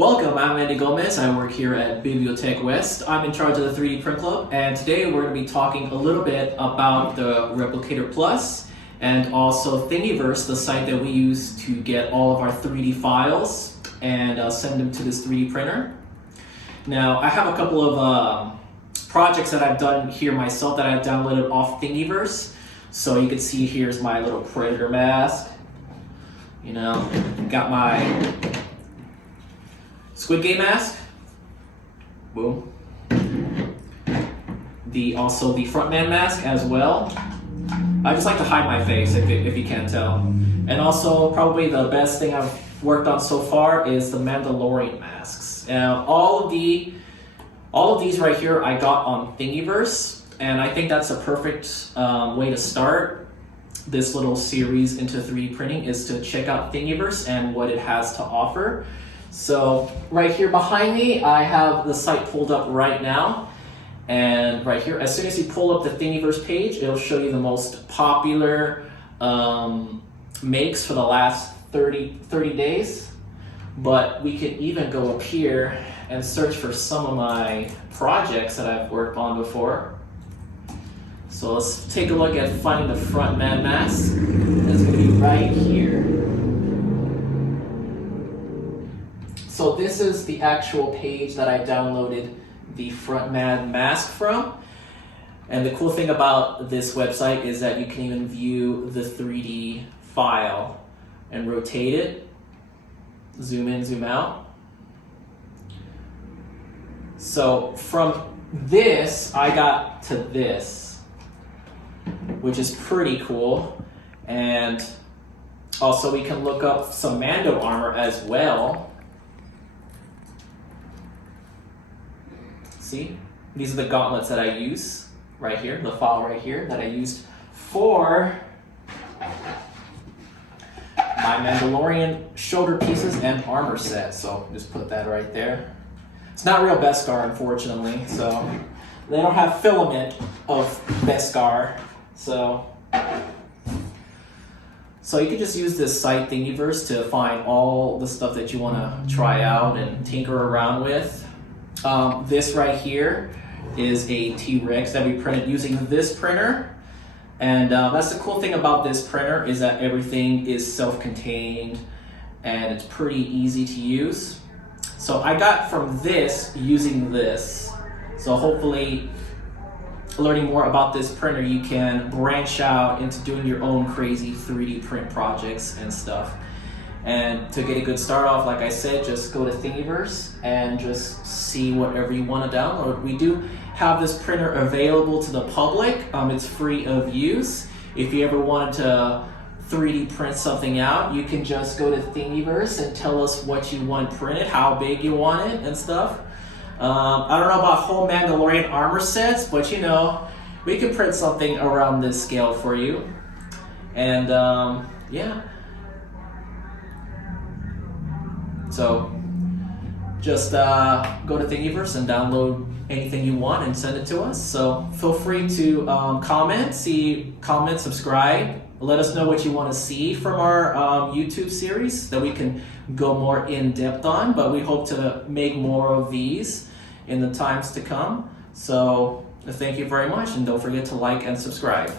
Welcome, I'm Andy Gomez. I work here at BiblioTech West. I'm in charge of the 3D Print Club, and today we're going to be talking a little bit about the Replicator Plus and also Thingiverse, the site that we use to get all of our 3D files and send them to this 3D printer. Now, I have a couple of projects that I've done here myself that I've downloaded off Thingiverse. So you can see here's my little predator mask. You know, got my Squid Game mask. Boom. Also the frontman mask as well. I just like to hide my face if you can't tell. And also probably the best thing I've worked on so far is the Mandalorian masks. All of these right here I got on Thingiverse, and I think that's a perfect way to start this little series into 3D printing is to check out Thingiverse and what it has to offer. So right here behind me, I have the site pulled up right now. And right here, as soon as you pull up the Thingiverse page, it'll show you the most popular makes for the last 30 days. But we can even go up here and search for some of my projects that I've worked on before. So let's take a look at finding the frontman mask. That's going to be right here. So this is the actual page that I downloaded the frontman mask from. And the cool thing about this website is that you can even view the 3D file and rotate it. Zoom in, zoom out. So from this, I got to this, which is pretty cool. And also we can look up some Mando armor as well. See, these are the gauntlets that I use right here, the file right here that I used for my Mandalorian shoulder pieces and armor set. So just put that right there. It's not real Beskar, unfortunately, so they don't have filament of Beskar. So you can just use this site Thingiverse to find all the stuff that you want to try out and tinker around with. This right here is a T-Rex that we printed using this printer. And that's the cool thing about this printer is that everything is self-contained and it's pretty easy to use. So I got from this using this. So hopefully learning more about this printer, you can branch out into doing your own crazy 3D print projects and stuff. And to get a good start off, like I said, just go to Thingiverse and just see whatever you want to download. We do have this printer available to the public. It's free of use. If you ever wanted to 3D print something out, you can just go to Thingiverse and tell us what you want printed, how big you want it and stuff. I don't know about whole Mandalorian armor sets, but you know, we can print something around this scale for you. And yeah. So just go to Thingiverse and download anything you want and send it to us. So feel free to comment, subscribe. Let us know what you want to see from our YouTube series that we can go more in depth on. But we hope to make more of these in the times to come. So thank you very much, and don't forget to like and subscribe.